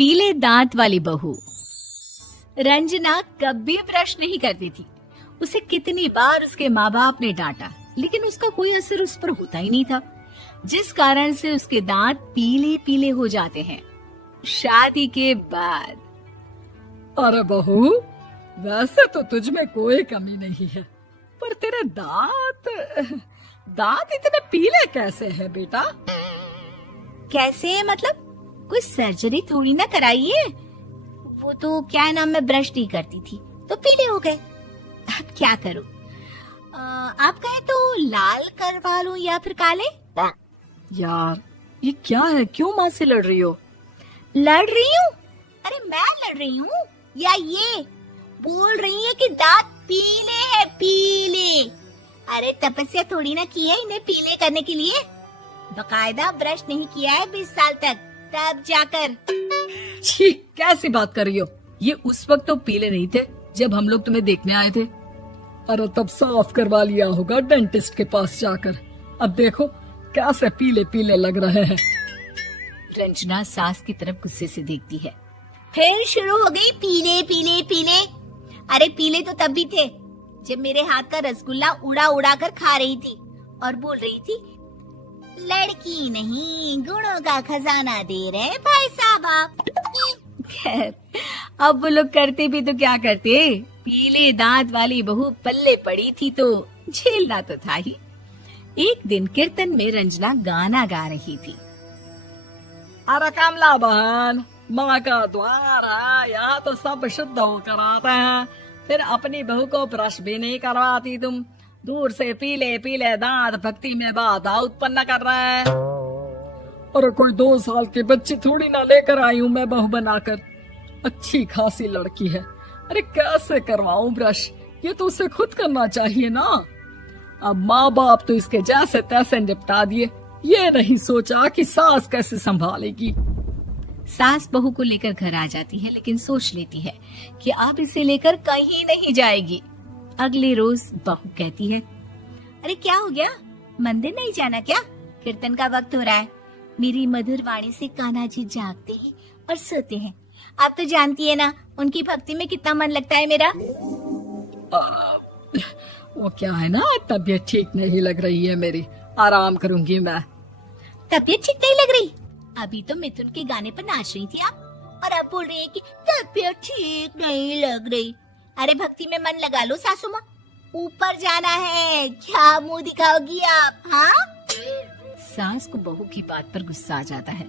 पीले दांत वाली बहू। रंजना कभी ब्रश नहीं करती थी। उसे कितनी बार उसके माँ बाप ने डांटा, लेकिन उसका कोई असर उस पर होता ही नहीं था, जिस कारण से उसके दांत पीले पीले हो जाते हैं। शादी के बाद। अरे बहू, वैसे तो तुझ में कोई कमी नहीं है, पर तेरे दांत इतने पीले कैसे हैं बेटा? कैसे मतलब? कोई सर्जरी थोड़ी ना कराइए। वो तो क्या नाम, मैं ब्रश नहीं करती थी तो पीले हो गए। अब क्या करूं? आप कहें तो लाल करवा लूं या फिर काले? यार ये क्या है, क्यों माँ से लड़ रही हो? लड़ रही हूँ? अरे मैं लड़ रही हूँ या ये बोल रही है कि दांत पीले हैं, पीले। अरे तपस्या थोड़ी ना की है इन्हें पीले करने के लिए। बकायदा ब्रश नहीं किया है 20 साल तक, तब जाकर। छी, कैसी बात कर रही हो? ये उस वक्त तो पीले नहीं थे जब हम लोग तुम्हें देखने आए थे। अरे तब साफ करवा लिया होगा डेंटिस्ट के पास जाकर। अब देखो कैसे पीले पीले लग रहे हैं। रंजना सास की तरफ गुस्से से देखती है। फिर शुरू हो गई पीले पीले पीले। अरे पीले तो तब भी थे जब मेरे हाथ का रसगुल्ला उड़ा उड़ा कर खा रही थी और बोल रही थी, लड़की नहीं गुणों का खजाना दे रहे भाई साहब आप। खैर, अब वो लोग करते भी तो क्या करते, पीले दांत वाली बहू पल्ले पड़ी थी तो झेलना तो था ही। एक दिन कीर्तन में रंजना गाना गा रही थी। अरे कमला बहन, माँ का द्वार है, यहाँ तो सब शुद्ध होकर आते हैं, फिर अपनी बहू को ब्रश भी नहीं करवाती तुम। दूर से पीले पीले दांत भक्ति में बाधा उत्पन्न कर रहे हैं। अरे कोई 2 साल के बच्चे थोड़ी ना लेकर आई हूँ मैं बहू बनाकर। अच्छी खासी लड़की है, अरे कैसे करवाऊं ब्रश? ये तो उसे खुद करना चाहिए ना। अब माँ बाप तो इसके जैसे तैसे निपटा दिए, ये नहीं सोचा कि सास कैसे संभालेगी। सास बहू को लेकर घर आ जाती है, लेकिन सोच लेती है कि अब इसे लेकर कहीं नहीं जाएगी। अगले रोज बहू कहती है, अरे क्या हो गया, मंदिर नहीं जाना क्या? कीर्तन का वक्त हो रहा है। मेरी मधुर वाणी से कान्हा जी जागते हैं और सोते हैं। आप तो जानती है ना उनकी भक्ति में कितना मन लगता है मेरा। वो क्या है ना, तबीयत ठीक नहीं लग रही है मेरी, आराम करूंगी मैं। तबीयत ठीक नहीं लग रही? अभी तो मिथुन के गाने पर नाच रही थी आप, और आप बोल रही है कि तबीयत ठीक नहीं लग रही। अरे भक्ति में मन लगा लो सासू माँ, ऊपर जाना है, क्या मुंह दिखाओगी आप? हाँ? सास को बहू की बात पर गुस्सा आ जाता है।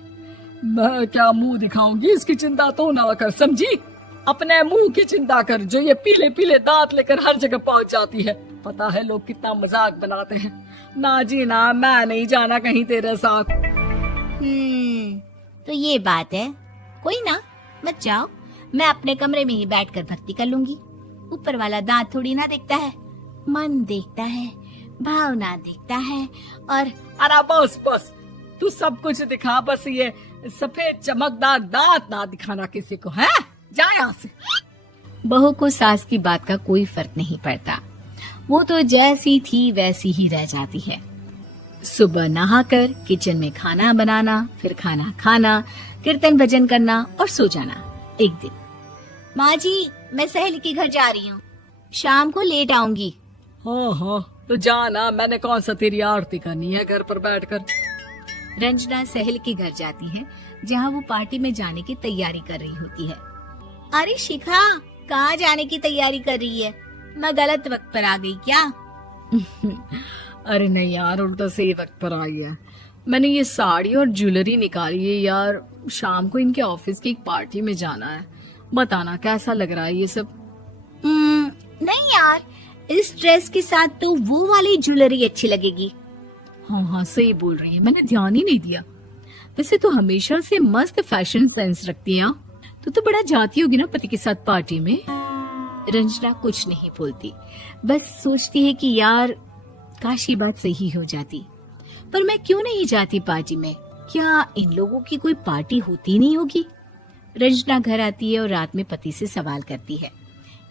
मैं क्या मुंह दिखाऊंगी, इसकी चिंता तो ना कर, समझी? अपने मुंह की चिंता कर, जो ये पीले पीले दांत लेकर हर जगह पहुंच जाती है। पता है लोग कितना मजाक बनाते हैं। ना जी ना, मैं नहीं जाना कहीं तेरे साथ। तो ये बात है। कोई ना, मत जाओ, मैं अपने कमरे में ही बैठकर भक्ति कर लूंगी। ऊपर वाला दांत थोड़ी ना देखता है, मन देखता है, भावना देखता है। और अरे बस बस, तू सब कुछ दिखा, बस ये सफेद चमकदार दांत ना दिखाना किसी को, है? जा यहाँ से। बहू को सास की बात का कोई फर्क नहीं पड़ता, वो तो जैसी थी वैसी ही रह जाती है। सुबह नहाकर किचन में खाना बनाना, फिर खाना खाना, कीर्तन भजन करना और सो जाना। एक दिन, माँ जी मैं सहेली के घर जा रही हूँ, शाम को लेट आऊंगी। हाँ हाँ तो जाना, मैंने कौन सा तेरी आरती करनी है घर पर बैठकर। रंजना सहेली के घर जाती है, जहाँ वो पार्टी में जाने की तैयारी कर रही होती है। अरे शिखा, कहाँ जाने की तैयारी कर रही है? मैं गलत वक्त पर आ गई क्या? अरे नहीं यार, उल्टा सही वक्त पर आई है। मैंने ये साड़ी और ज्वेलरी निकाली है यार, शाम को इनके ऑफिस की एक पार्टी में जाना है। बताना कैसा लग रहा है ये सब? नहीं यार, इस ड्रेस के साथ तो वो वाली ज्वेलरी अच्छी लगेगी। हाँ हाँ सही बोल रही है, मैंने ध्यान ही नहीं दिया। वैसे तो हमेशा से मस्त फैशन सेंस रखती है। तो बड़ा जाती होगी ना पति के साथ पार्टी में। रंजना कुछ नहीं बोलती, बस सोचती है कि यार काश ये बात सही हो जाती। पर मैं क्यों नहीं जाती पार्टी में? क्या इन लोगों की कोई पार्टी होती नहीं होगी? रंजना घर आती है और रात में पति से सवाल करती है,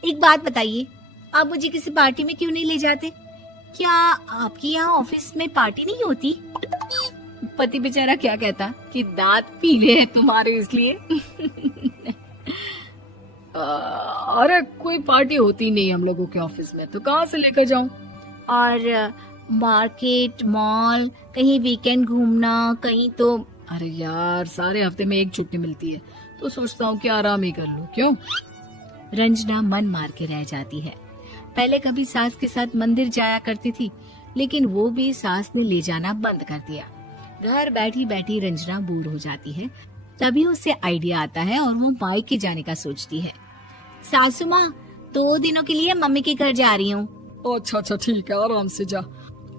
एक बात बताइए, आप मुझे किसी पार्टी में क्यों नहीं ले जाते? क्या आपके यहाँ ऑफिस में पार्टी नहीं होती? पति बेचारा क्या कहता कि दांत पीले हैं तुम्हारे इसलिए। अरे कोई पार्टी होती नहीं हम लोगों के ऑफिस में, तो कहाँ से लेकर जाऊं? और मार्केट, मॉल, कहीं वीकेंड घूमना, कहीं तो। अरे यार, सारे हफ्ते में एक छुट्टी मिलती है, तो सोचता हूँ कि आराम ही कर लूं। क्यों? रंजना मन मार के रह जाती है। पहले कभी सास के साथ मंदिर जाया करती थी, लेकिन वो भी सास ने ले जाना बंद कर दिया। घर बैठी बैठी रंजना बोर हो जाती है। तभी उसे आइडिया आता है और वो मायके जाने का सोचती है। सासू माँ, 2 दिनों के लिए मम्मी के घर जा रही हूँ। अच्छा ठीक है, आराम से जा।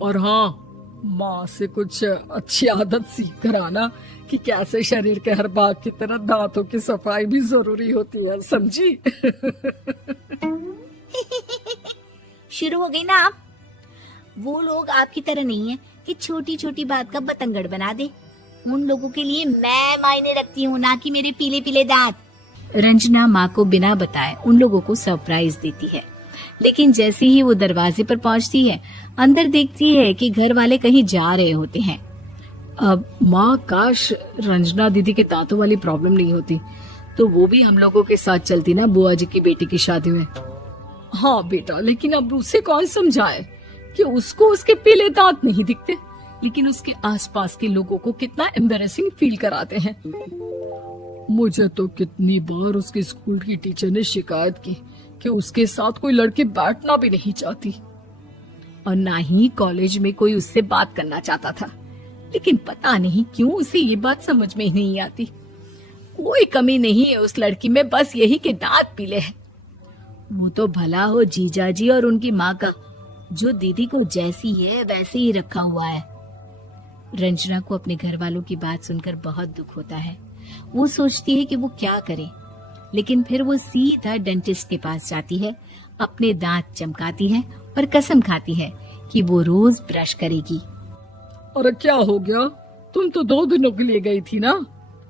और हाँ, माँ से कुछ अच्छी आदत सीख कर आना कि कैसे शरीर के हर भाग की तरह दांतों की सफाई भी जरूरी होती है, समझी? शुरू हो गई ना आप। वो लोग आपकी तरह नहीं है कि छोटी छोटी बात का बतंगड़ बना दे। उन लोगों के लिए मैं मायने रखती हूँ, ना कि मेरे पीले पीले दांत। रंजना माँ को बिना बताए उन लोगों को सरप्राइज देती है, लेकिन जैसे ही वो दरवाजे पर पहुंचती है, अंदर देखती है कि घर वाले कहीं जा रहे होते हैं। अब माँ, काश रंजना दीदी के दांतों वाली प्रॉब्लम नहीं होती, तो वो भी हम लोगों के साथ चलती ना बुआ जी की बेटी की शादी में। हाँ बेटा, लेकिन अब उसे कौन समझाए कि उसको उसके पीले दांत नहीं दिखते, लेकिन उसके आसपास के लोगों को कितना एम्बैरेसिंग फील कराते हैं। मुझे तो कितनी बार उसके स्कूल की टीचर ने शिकायत की कि उसके साथ कोई लड़की बैठना भी नहीं चाहती, और ना ही कॉलेज में कोई उससे बात करना चाहता था। लेकिन पता नहीं क्यों उसे ये बात समझ में ही नहीं आती। कोई कमी नहीं है उस लड़की में, बस यही कि दांत पीले हैं। वो तो भला हो जीजाजी और उनकी माँ का, जो दीदी को जैसी है वैसे ही रखा हुआ है। रंजना को अपने घर वालों की बात सुनकर बहुत दुख होता है। वो सोचती है कि वो क्या करे, लेकिन फिर वो सीधा डेंटिस्ट के पास जाती है, अपने दांत चमकाती है और कसम खाती है कि वो रोज ब्रश करेगी। अरे क्या हो गया? तुम तो 2 दिनों के लिए गई थी ना,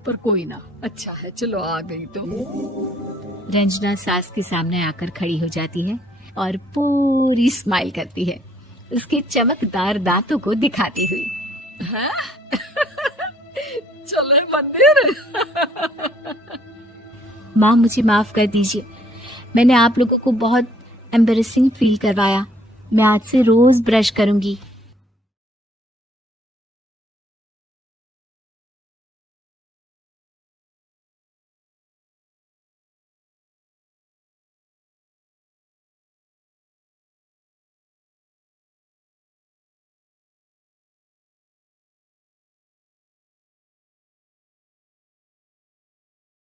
पर कोई ना, अच्छा है, चलो आ गई तो। रंजना सास के सामने आकर खड़ी हो जाती है और पूरी स्माइल करती है, उसके चमकदार दांतों को दिखाती हुई। चले मंदिर। माँ, मुझे माफ कर दीजिए, मैंने आप लोगों को बहुत एम्बैरेसिंग फील करवाया। मैं आज से रोज ब्रश करूंगी।